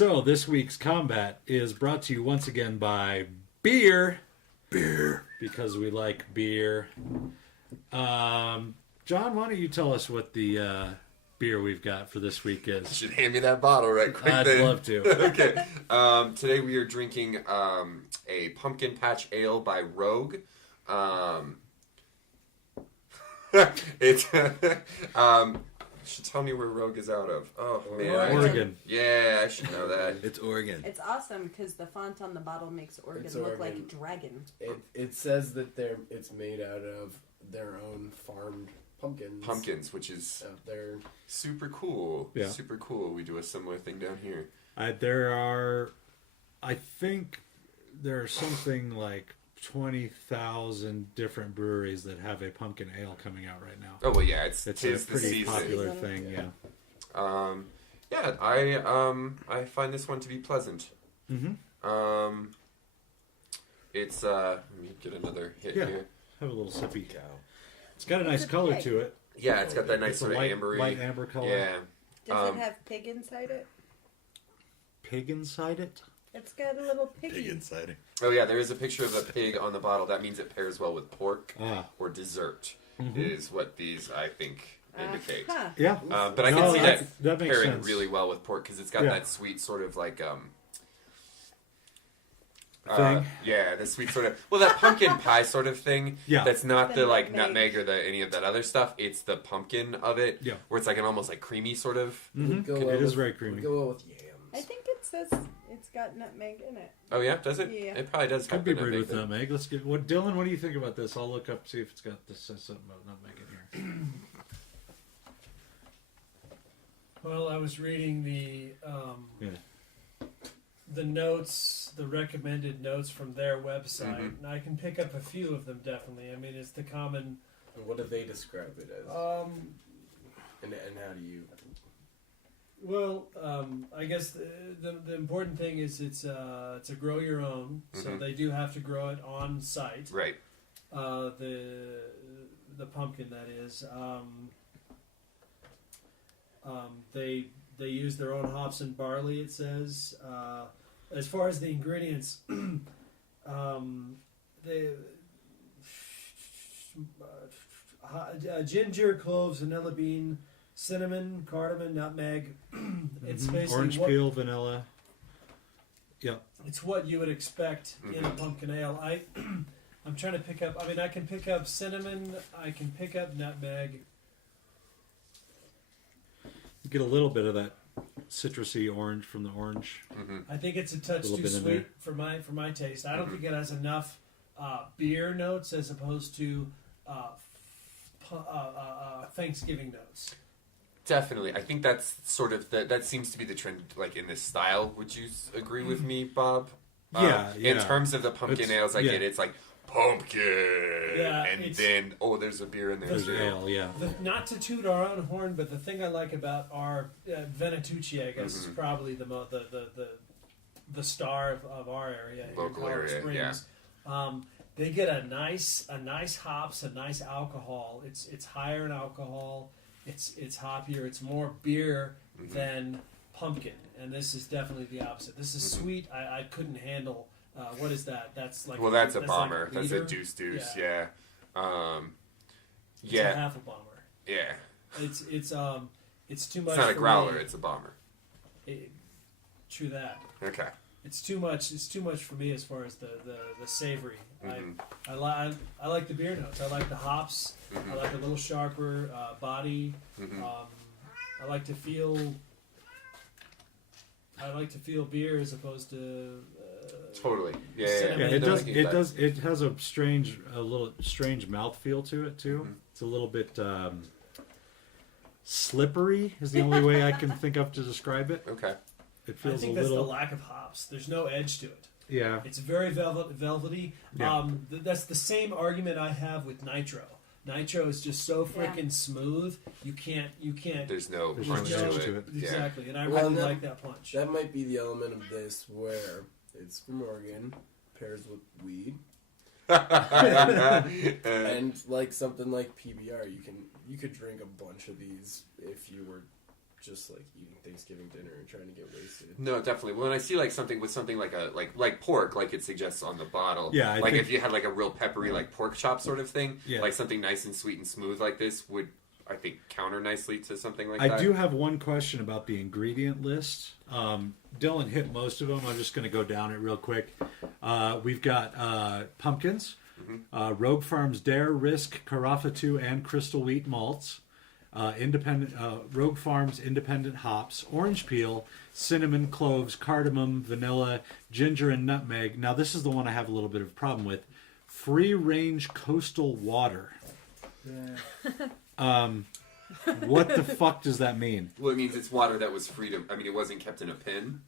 So this week's combat is brought to you once again by beer. Beer. Because we like beer. John, why don't you tell us what the beer we've got for this week is? You should hand me that bottle right quick. I'd love to. Okay. Today we are drinking a pumpkin patch ale by Rogue. It's should tell me where Rogue is out of. Oh man, Oregon. Yeah, I should know that. It's Oregon. It's awesome because the font on the bottle makes Oregon look like a dragon. It says that it's made out of their own farmed pumpkins. Pumpkins, which is they're super cool. Yeah. Super cool. We do a similar thing down here. I think there are something like 20,000 different breweries that have a pumpkin ale coming out right now. Oh well, yeah, it's a the pretty season. popular thing. Yeah. I find this one to be pleasant. Mm-hmm. It's let me get another hit here. Have a little sippy. It's got a nice color to it. Yeah, it's got that nice It's sort of ambery, light amber color. Yeah. Does it have pig inside it? Pig inside it? It's got a little piggy. Pig inside it. Oh yeah, there is a picture of a pig on the bottle. That means it pairs well with pork or dessert. Is what these I think indicate. Yeah, but I can see that makes pairing sense. really well with pork because it's got that sweet sort of like thing. Yeah, the sweet sort of that pumpkin pie sort of thing. Yeah, that's not the like nutmeg. nutmeg or the any of that other stuff. It's the pumpkin of it. Yeah, where it's like an almost like creamy sort of. It is very creamy. Go well with yams. I think it says it's got nutmeg in it. Oh yeah, does it? Yeah. It probably does. Could be brewed with nutmeg. Let's get Dylan. What do you think about this? I'll look up see if it's got this says something about nutmeg in here. Well, I was reading the notes, the recommended notes from their website, and I can pick up a few of them definitely. I mean, it's the common. And what do they describe it as? And how do you? Well, I guess the important thing is it's a grow your own, so they do have to grow it on site. Right. The pumpkin, that is. They use their own hops and barley. It says. As far as the ingredients, ginger, cloves, vanilla bean, cinnamon, cardamom, nutmeg. It's basically orange peel, vanilla. Yeah, it's what you would expect in a pumpkin ale. I'm trying to pick up. I mean, I can pick up cinnamon. I can pick up nutmeg. you get a little bit of that citrusy orange from the orange. I think it's a touch too sweet for my taste. I don't think it has enough beer notes as opposed to Thanksgiving notes. Definitely, I think that's sort of that seems to be the trend, like in this style. Would you agree with me, Bob? Yeah. In terms of the pumpkin ales, I get it. It's like pumpkin, and then there's a beer in there. There's ale, Not to toot our own horn, but the thing I like about our Venetucci, I guess, is probably the star of our area, local in area. Springs. Yeah. They get a nice hops, a nice alcohol. It's higher in alcohol. It's hoppier. It's more beer than pumpkin, and this is definitely the opposite. This is sweet. I couldn't handle. What is that? That's like that's a bomber. Like that's a deuce. Yeah. It's a half a bomber. Yeah. It's too much. It's not a for growler. me. It's a bomber. True that. Okay. It's too much. It's too much for me as far as the savory. I like the beer notes. I like the hops. I like a little sharper body. I like to feel beer as opposed to totally. Yeah. It does. It does. It has a little strange mouthfeel to it too. It's a little bit slippery. Is the only way I can think of to describe it. Okay. It feels I think that's the lack of hops. There's no edge to it. Yeah. It's very velvety. Yeah. That's the same argument I have with nitro. Nitro is just so freaking smooth. You can't. There's no There's punch no to it. Exactly, and I Well, really like that punch. That might be the element of this where it's from Oregon, pairs with weed, and like something like PBR. You could drink a bunch of these if you were just like eating Thanksgiving dinner and trying to get wasted. No, definitely. When I see like something like a like pork, like it suggests on the bottle. Yeah, I like think- if you had like a real peppery like pork chop sort of thing, Yeah. like something nice and sweet and smooth like this would, I think, counter nicely to something like I that. do have one question about the ingredient list. Dylan hit most of them. I'm just going to go down it real quick. We've got pumpkins, Rogue Farms Dare, Risk, Carafatu, and Crystal Wheat malts. Independent Rogue Farms independent hops, orange peel, cinnamon, cloves, cardamom, vanilla, ginger, and nutmeg. Now this is the one I have a little bit of a problem with. Free range coastal water. What the fuck does that mean? Well, it means it's water that was freedom. I mean, it wasn't kept in a pen.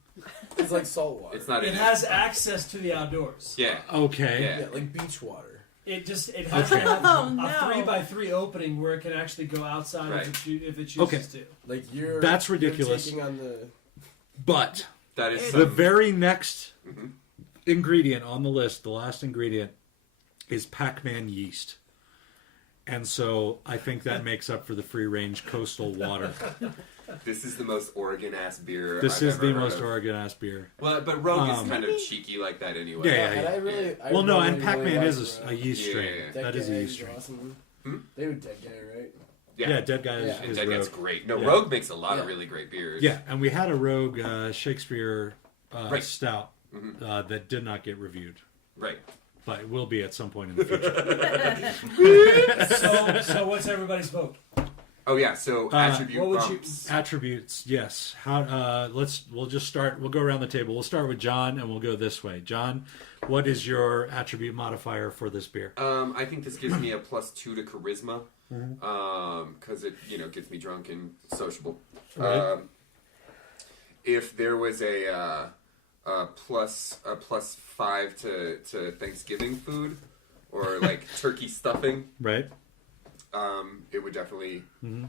It's like salt water. It's not. It in has access to the outdoors. Yeah. Okay. Yeah. Yeah, like beach water. It has Okay. to have Oh, a no. 3x3 opening where it can actually go outside Right. if it chooses Okay. to. Like That's ridiculous. You're taking on the But That is the some, very next Mhm. ingredient on the list, the last ingredient, is Pac-Man yeast. And so I think that makes up for the free-range coastal water. This is the most Oregon ass beer. This I've is ever the heard most of. Oregon ass beer. Well, but Rogue is kind of Maybe- cheeky like that anyway. Yeah, And I really, I Well, no, really, and Pac-Man really is like a yeast Yeah, strain. yeah, yeah. That is a Guy yeast strain. awesome. Hmm? They were Dead Guy, right? Yeah, Dead Guy is, Yeah. And is that Rogue. gets great. No, Yeah. Rogue makes a lot of Yeah. really great beers. Yeah, and we had a Rogue Shakespeare Right. stout Mhm. that did not get reviewed, Right. but it will be at some point in the future. So what's everybody's vote? Oh yeah. So attribute what would you- bumps. Attributes, yes. How? We'll just start. We'll go around the table. We'll start with John, and we'll go this way. John, what is your attribute modifier for this beer? I think this gives me a +2 to charisma. Mm-hmm. Because it gets me drunk and sociable. Right. If there was a +5 to Thanksgiving food or like turkey stuffing, Right. it would definitely Mm-hmm.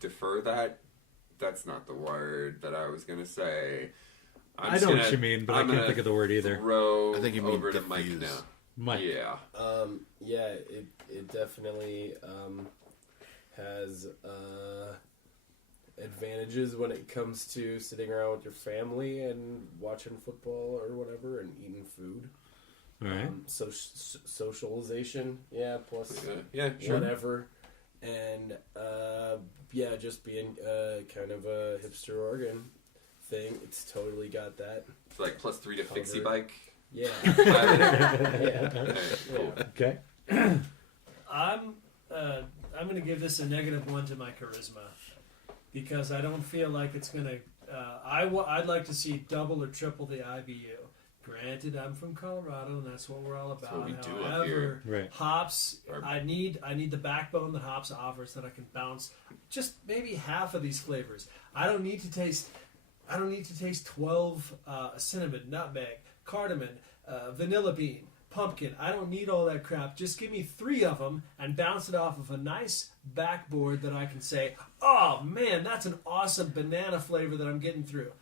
defer that. That's not the word that I was gonna say. I know what you mean, but I can't think of the word either. Throw I think you mean over to Mike diffuse. now. Mike. Yeah. Yeah, it definitely has advantages when it comes to sitting around with your family and watching football or whatever and eating food. All right. Socialization, yeah, plus Yeah. Sure. whatever. And yeah, just being kind of a hipster Oregon thing. It's totally got that. It's like +3 to Fixie Covered. Bike. Yeah. Yeah. Yeah. Cool. Okay. I'm going to give this a -1 to my charisma because I don't feel like it's going to. I'd like to see double or triple the IBU. Granted, I'm from Colorado, and that's what we're all about. what we do up However, here. Right. hops, Or- I need the backbone that hops offers that I can bounce just maybe half of these flavors. I don't need to taste 12 cinnamon, nutmeg, cardamom, vanilla bean, pumpkin. I don't need all that crap. Just give me 3 of them and bounce it off of a nice backboard that I can say, "Oh man, that's an awesome banana flavor that I'm getting through."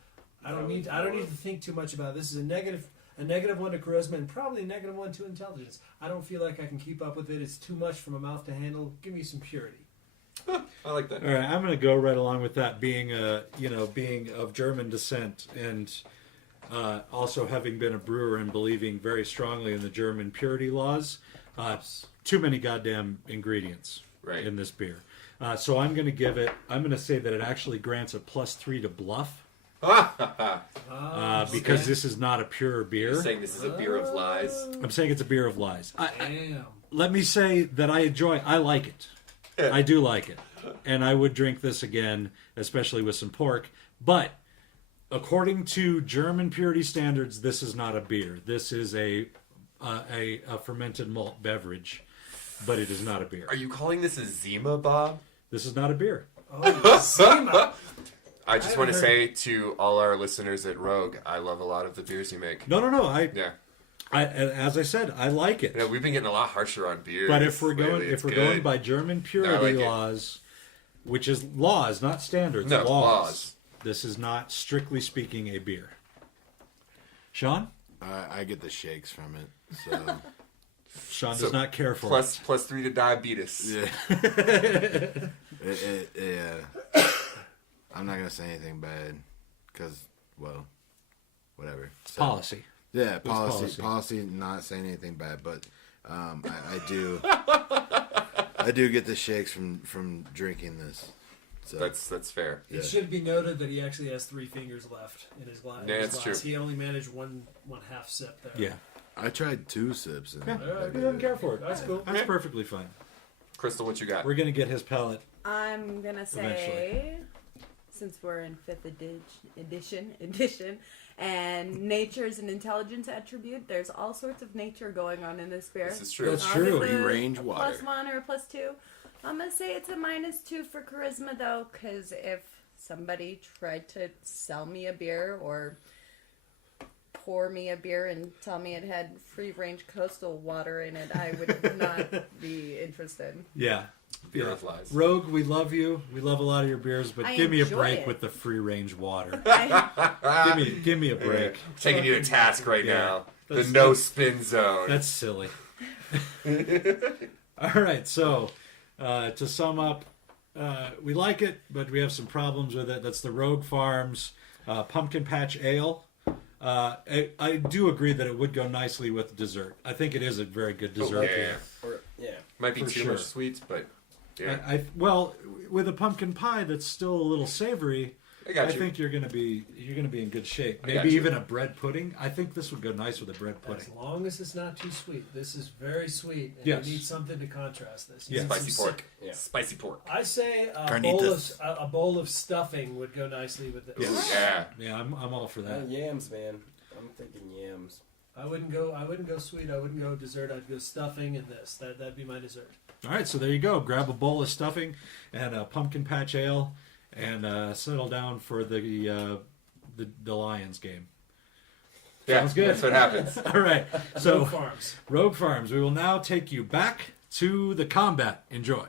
I don't need to think too much about it. This is a -1 to charisma and probably a -1 to intelligence. I don't feel like I can keep up with it. It's too much for my mouth to handle. Give me some purity. I like that. All right, I'm going to go right along with that. Being of German descent and also having been a brewer and believing very strongly in the German purity laws, too many goddamn ingredients Right. in this beer. So I'm going to give it. I'm going to say that it actually grants a +3 to bluff because this is not a pure beer. You're saying this is a beer of lies. I'm saying it's a beer of lies. Damn. Let me say that I like it. I do like it. And I would drink this again, especially with some pork. But according to German purity standards, this is not a beer. This is a fermented malt beverage, but it is not a beer. Are you calling this a Zima, Bob? This is not a beer. I just want to say to all our listeners at Rogue, I love a lot of the beers you make. No. Yeah. As I said, I like it. Yeah, we've been getting a lot harsher on beers. But if we're lately. going, It's going good. by German I purity like it. laws, which is laws, not standards, No, laws. laws. This is not, strictly speaking, a beer. Sean? I get the shakes from it. So Sean So, does not care for plus 3 to diabetes. Yeah. Yeah. I'm not gonna say anything bad, because, well, whatever. it. Policy. Yeah, policy. policy. Not saying anything bad, but I do. I do get the shakes from drinking this. So That's fair. yeah. It should be noted that he actually has 3 fingers left in his glass. Yeah, that's true. He only managed one half sip there. Yeah. I tried 2 sips. And Yeah. Alright, He doesn't care for it. That's cool. That's perfectly fine. Crystal, what you got? We're gonna get his palate. I'm gonna say, since we're in 5th edition, and nature is an intelligence attribute, there's all sorts of nature going on in this beer. This is true. That's I'll true. give it a Free-range water. +1 or a +2. I'm gonna say it's a -2 for charisma though, because if somebody tried to sell me a beer or pour me a beer and tell me it had free-range coastal water in it, I would not be interested. Yeah. Beer Yeah. with lies. Rogue, we love you. We love a lot of your beers, but I give me a enjoy break it. with the free range water. I, give me a break. Taking you to task right Yeah. now. The That's- no spin zone. That's silly. All right, so to sum up, we like it, but we have some problems with it. That's the Rogue Farms Pumpkin Patch Ale. I do agree that it would go nicely with dessert. I think it is a very good dessert. yeah. Or, yeah. Might be For too sure. much sweets, but yeah. Well, with a pumpkin pie that's still a little savory, I got I you. think you're gonna be in good shape. I got Maybe you. even a bread pudding. I think this would go nice with a bread As pudding. long as it's not too sweet. This is very sweet, and Yes. you need something to contrast this. You Yes. need Spicy some pork. Yeah. Spicy pork. I say Carnitas. a bowl of stuffing would go nicely with this. Yes. Yeah. Yeah, I'm all for that. Yams, man. I'm thinking yams. I wouldn't go sweet. I wouldn't go dessert. I'd go stuffing and this. That'd be my dessert. All right, so there you go. Grab a bowl of stuffing and a pumpkin patch ale, and settle down for the Lions game. Yeah. Sounds good. That's what happens. All right, So so Farms. Rogue Farms. We will now take you back to the combat. Enjoy.